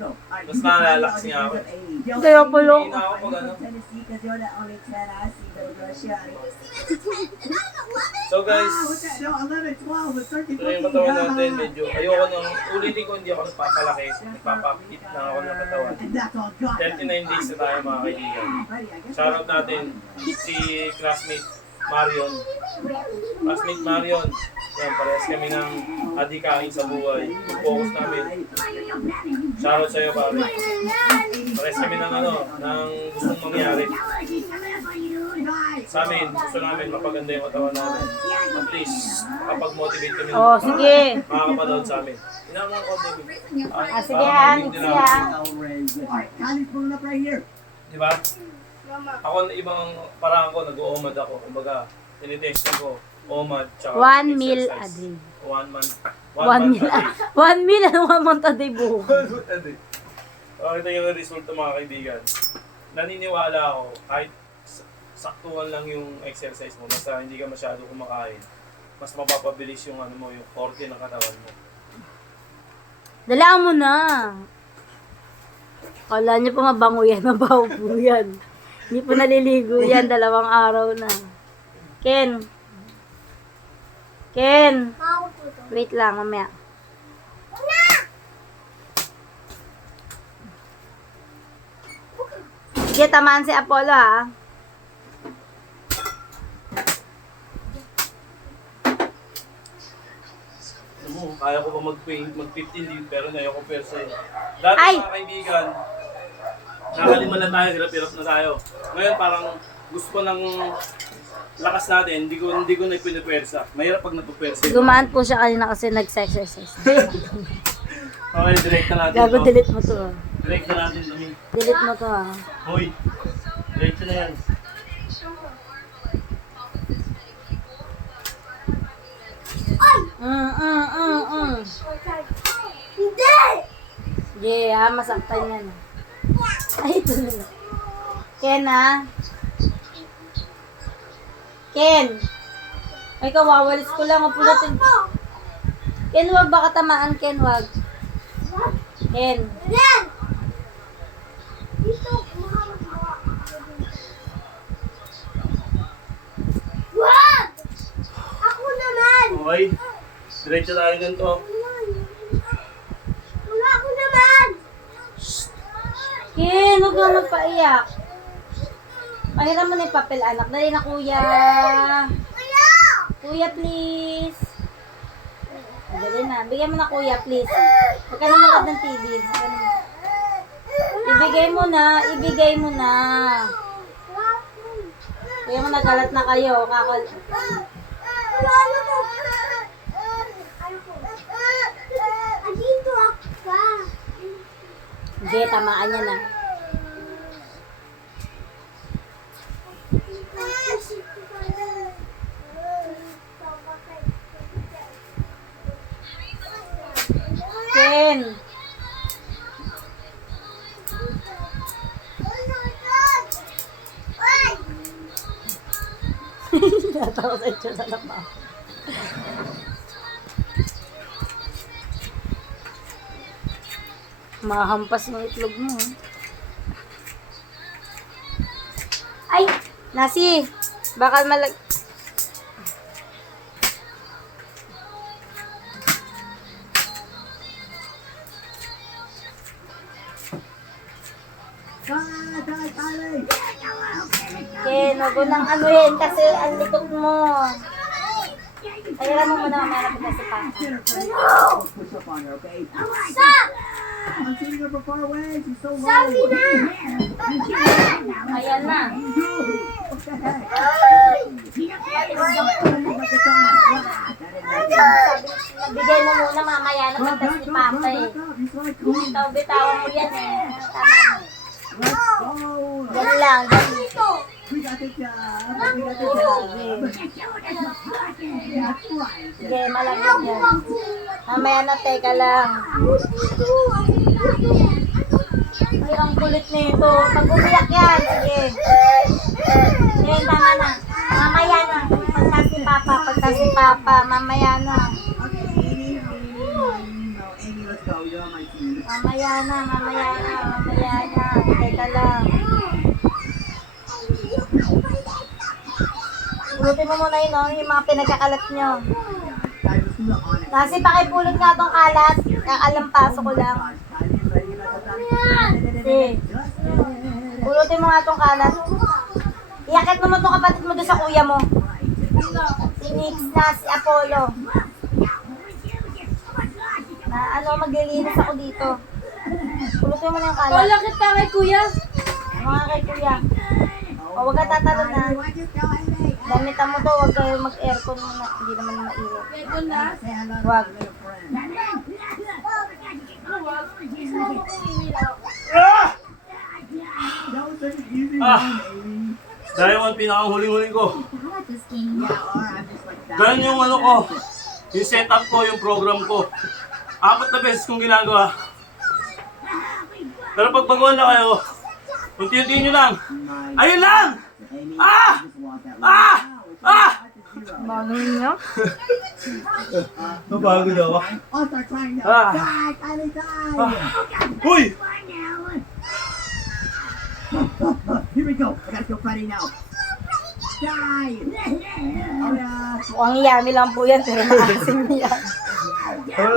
Mas nalalax niya ako. Kaya pala. Hindi na ako pag ano. So guys, ito yung katawan natin. Medyo ayoko nang ulitin ko, hindi ako nagpapalaki. Nagpapakit na ako ng katawan. 39 days na tayo mga kaibigan. Shoutout natin si classmate Marion. Classmate Marion. Yan, parehas kami ng adikain sa buhay. Yung focus namin. Shoutout sa'yo, pare. Parehas kami ng ng gustong mangyari. Sa amin, gusto namin mapaganda yung katawan namin. At least, makapag-motivate kami ng Sige. makakapanood sa amin. Hinang mga content. Sige ha, mix ha. Diba? Ako, ibang parang ko, nag-uomad ako. Kumbaga, tinitesting ko, omad, tsaka 1 meal a exercise. day. 1 month. 1 meal. 1 meal and 1 month a day buhok. 1 month a day. So, ito yung resulta mga kaibigan. Naniniwala ako, kahit saktuhan lang yung exercise mo, basta hindi ka masyado kumakain, mas mapapabilis yung yung forte ng katawan mo. Dalaan mo na. Kala niyo pa mabango yan, mabaho po yan. Hindi po naliligo yan, 2 araw na. Ken. Ken. Wait lang, mamaya. Sige, tamaan si Apollo ha. Kaya ko pa mag-15 din, pero na ko persa eh. Dati Ay! mga kaibigan, nakalima na tayo, hirap-hirap na tayo. Ngayon parang gusto ko ng lakas natin, hindi ko na ipinipwersa. Mahirap pag napupwersa. Gumaan po siya kanina kasi nag-exercise. Okay, direct na natin Gago, to. delete mo to ha. Direct na natin to. Delete mo to ha. Hoy, direct na yan. Hindi! Sige ha, masaktan yan. Ay, ito na. Ken ha? Ken! Ay, kawawalis ko lang. Pulutin. Ken, wag baka tamaan. Ken, wag. Ken. Yan! Dito, makamagawa. Wag! Ako naman! Okay, direct na tayo ganito. Wala ako naman! Ken, huwag kang magpaiyak. Pahiram mo na yung papel, anak. Dali na, kuya. Kuya! Kuya, please. Dali na. Bigyan mo na, kuya, please. Huwag ka na manood ng TV. Huwag ka na. Ibigay mo na. Ibigay mo na. Kuya mo, nagalat na kayo. Wala na mo! Andito ako ka. Sige, tamaan niya na. Ken! Natawa sa itsura sa labaw. Mahampas ng itlog mo. Ay! Nasi! Bakal malag... Ken, wag mo nang anuhin kasi ang likot mo. Kaya mo muna mamaya na si Papa. Push up on her, okay? Stop! I'm seeing her from far away. She's so low. Sabi na! Ayan na. What the heck? Bigay mo muna mamaya na pagtas si Papa eh. Bitawan mo yan eh. Tama. Let's go. Dali lang. Dali. We got the job. We got the job. That's right. Sige, malagyan yan. Mamaya na, teka lang. Ay, ang kulit nito. Pag umiyak yan, sige. Sige, tama na. Mamaya na. Pagtas si Papa, pagtas si Papa. Mamaya na. Okay, Amy. No, Amy, let's go. You're on my team. Mamaya na, mamaya na, mamaya na. Teka lang. Pulutin mo muna yun, yung mga pinagkakalat nyo. Nasi, pakipulot nga tong kalat. Kakalampaso ko lang. Si. Pulutin mo nga tong kalat. Iakit mo tong kapatid mo doon sa kuya mo. Si Nix na, si Apollo. Na ano, maglilinis ako dito. Pulutin mo na yung kalat. Wala kita kay kuya. Mga kay kuya. O, huwag ka tatalon na. Damitan mo to, huwag kayo mag-aircon muna. Hindi naman mainit. Ito na. Huwag. Dahil yung pinakahuling-huling ko. Ganyan yung ano ko. Yung setup ko, yung program ko. 4 na beses kong ginagawa. Pero pag baguhan na kayo, unti-untiin nyo lang. Ayun lang! Ah! Ah! Ah! Bago niya. Napagod ako. I'll start crying now. Ah. Die, Kylie, die. Uy! Here we go. I gotta kill Freddy now. Die. Oh, yeah. Mukhang yummy lang po yan, pero maasim yan.